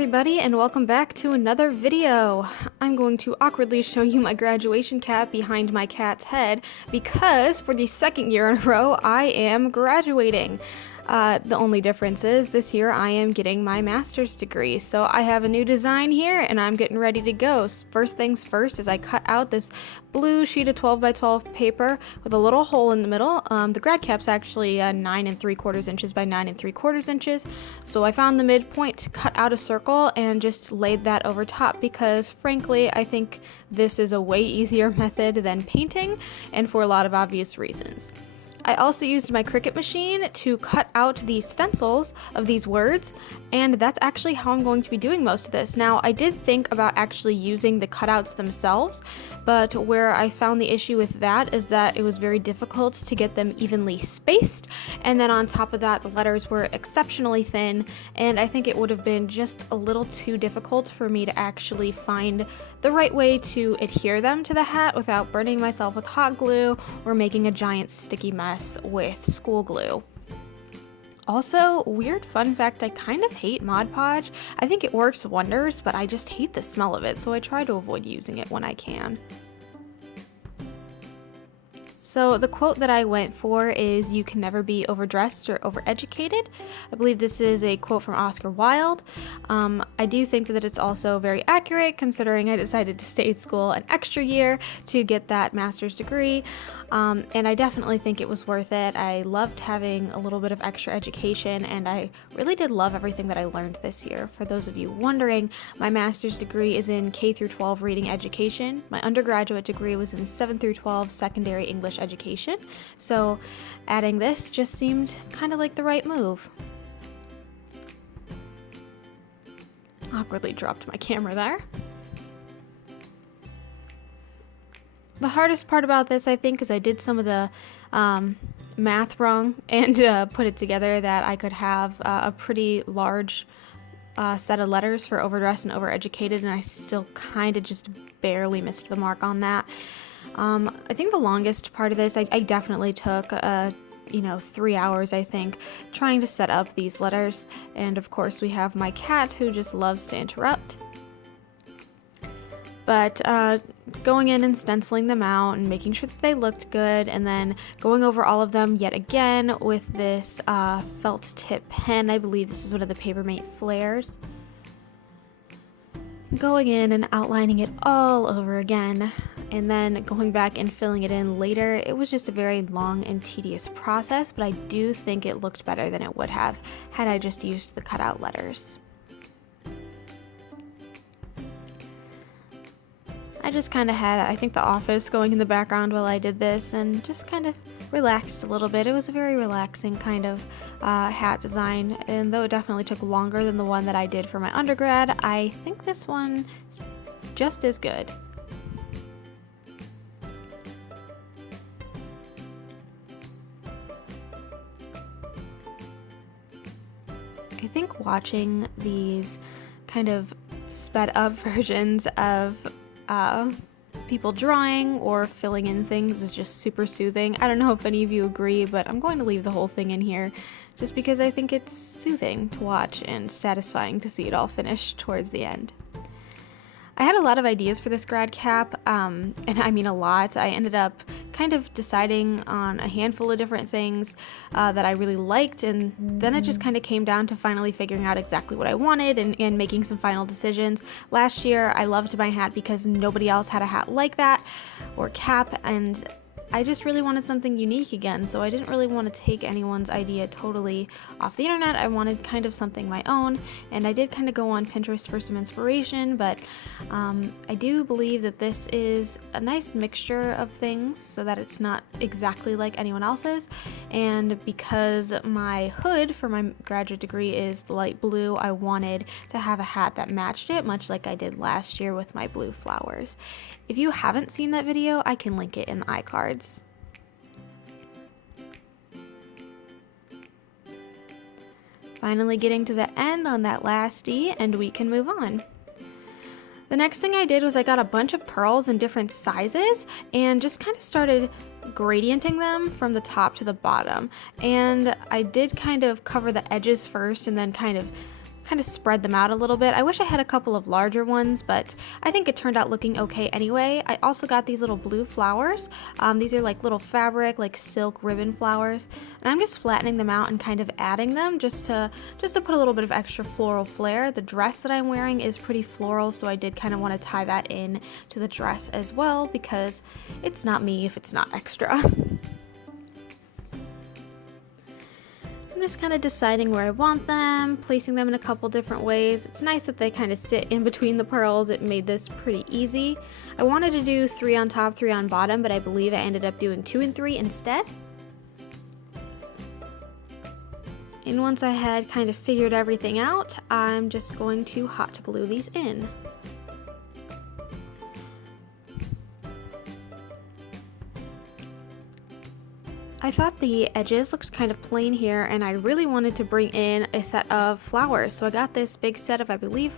everybody, and welcome back to another video. I'm going to awkwardly show you my graduation cap behind my cat's head because for the second year in a row I am graduating. The only difference is this year I am getting my master's degree. So I have a new design here and I'm getting ready to go. First things first is I cut out this blue sheet of 12 by 12 paper with a little hole in the middle. The grad cap's actually 9 3/4 inches by 9 3/4 inches. So I found the midpoint, cut out a circle, and just laid that over top because frankly I think this is a way easier method than painting, and for a lot of obvious reasons. I also used my Cricut machine to cut out the stencils of these words, and that's actually how I'm going to be doing most of this. Now, I did think about actually using the cutouts themselves, but where I found the issue with that is that it was very difficult to get them evenly spaced, and then on top of that, the letters were exceptionally thin, and I think it would have been just a little too difficult for me to actually find the right way to adhere them to the hat without burning myself with hot glue or making a giant sticky mess with school glue. Also, weird fun fact, I kind of hate Mod Podge. I think it works wonders, but I just hate the smell of it, so I try to avoid using it when I can. So the quote that I went for is, "You can never be overdressed or overeducated." I believe this is a quote from Oscar Wilde. I do think that it's also very accurate considering I decided to stay at school an extra year to get that master's degree. And I definitely think it was worth it. I loved having a little bit of extra education, and I really did love everything that I learned this year. For those of you wondering, my master's degree is in K through 12 reading education. My undergraduate degree was in 7 through 12 secondary English education. So adding this just seemed kind of like the right move. Awkwardly dropped my camera there. The hardest part about this, I think, is I did some of the math wrong and put it together that I could have a pretty large set of letters for overdressed and overeducated, and I still kind of just barely missed the mark on that. I think the longest part of this, I definitely took 3 hours, I think, trying to set up these letters. And of course we have my cat who just loves to interrupt. But going in and stenciling them out and making sure that they looked good, and then going over all of them yet again with this felt tip pen. I believe this is one of the Papermate Flares. Going in and outlining it all over again, and then going back and filling it in later. It was just a very long and tedious process, but I do think it looked better than it would have had I just used the cutout letters. I just kind of had, I think, The Office going in the background while I did this and just kind of relaxed a little bit. It was a very relaxing kind of hat design, and though it definitely took longer than the one that I did for my undergrad, I think this one is just as good. I think watching these kind of sped up versions of people drawing or filling in things is just super soothing. I don't know if any of you agree, but I'm going to leave the whole thing in here just because I think it's soothing to watch and satisfying to see it all finished towards the end. I had a lot of ideas for this grad cap, and I mean a lot. I ended up kind of deciding on a handful of different things that I really liked, and then it just kind of came down to finally figuring out exactly what I wanted and making some final decisions. Last year, I loved my hat because nobody else had a hat like that, or cap, and I just really wanted something unique again, so I didn't really want to take anyone's idea totally off the internet. I wanted kind of something my own, and I did kind of go on Pinterest for some inspiration, but I do believe that this is a nice mixture of things so that it's not exactly like anyone else's. And because my hood for my graduate degree is the light blue, I wanted to have a hat that matched it, much like I did last year with my blue flowers. If you haven't seen that video, I can link it in the iCards. Finally getting to the end on that last D, and we can move on. The next thing I did was I got a bunch of pearls in different sizes and just kind of started gradienting them from the top to the bottom. And I did kind of cover the edges first and then kind of kind of spread them out a little bit. I wish I had a couple of larger ones, but I think it turned out looking okay anyway. I also got these little blue flowers. These are like little fabric, like silk ribbon flowers, and I'm just flattening them out and kind of adding them just to put a little bit of extra floral flair. The dress that I'm wearing is pretty floral, so I did kind of want to tie that in to the dress as well, because it's not me if it's not extra. I'm just kind of deciding where I want them, placing them in a couple different ways. It's nice that they kind of sit in between the pearls. It made this pretty easy. I wanted to do 3 on top, 3 on bottom, but I believe I ended up doing 2 and 3 instead. And once I had kind of figured everything out, I'm just going to hot glue these in. I thought the edges looked kind of plain here, and I really wanted to bring in a set of flowers. So I got this big set of, I believe,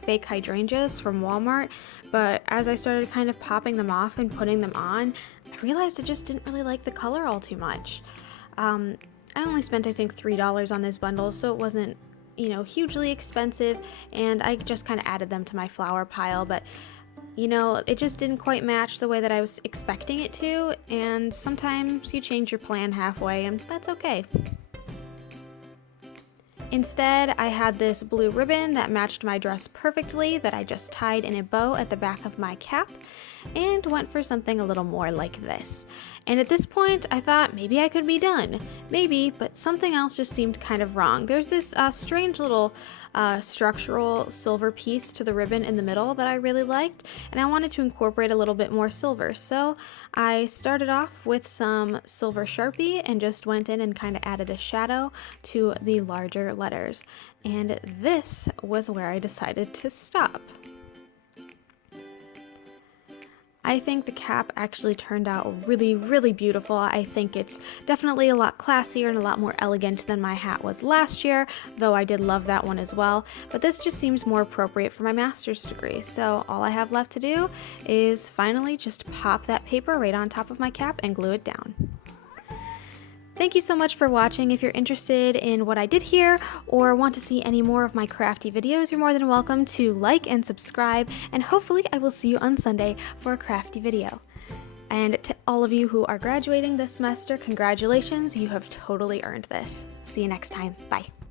fake hydrangeas from Walmart. But as I started kind of popping them off and putting them on, I realized I just didn't really like the color all too much. I only spent, I think, $3 on this bundle, so it wasn't, you know, hugely expensive, and I just kind of added them to my flower pile. But you know, it just didn't quite match the way that I was expecting it to, and sometimes you change your plan halfway, and that's okay. Instead, I had this blue ribbon that matched my dress perfectly that I just tied in a bow at the back of my cap, and went for something a little more like this. And at this point, I thought maybe I could be done. Maybe, but something else just seemed kind of wrong. There's this strange little structural silver piece to the ribbon in the middle that I really liked, and I wanted to incorporate a little bit more silver. So I started off with some silver Sharpie and just went in and kind of added a shadow to the larger letters. And this was where I decided to stop. I think the cap actually turned out really, really beautiful. I think it's definitely a lot classier and a lot more elegant than my hat was last year, though I did love that one as well. But this just seems more appropriate for my master's degree. So all I have left to do is finally just pop that paper right on top of my cap and glue it down. Thank you so much for watching. If you're interested in what I did here or want to see any more of my crafty videos, you're more than welcome to like and subscribe, and hopefully I will see you on Sunday for a crafty video. And to all of you who are graduating this semester, congratulations, you have totally earned this. See you next time. Bye.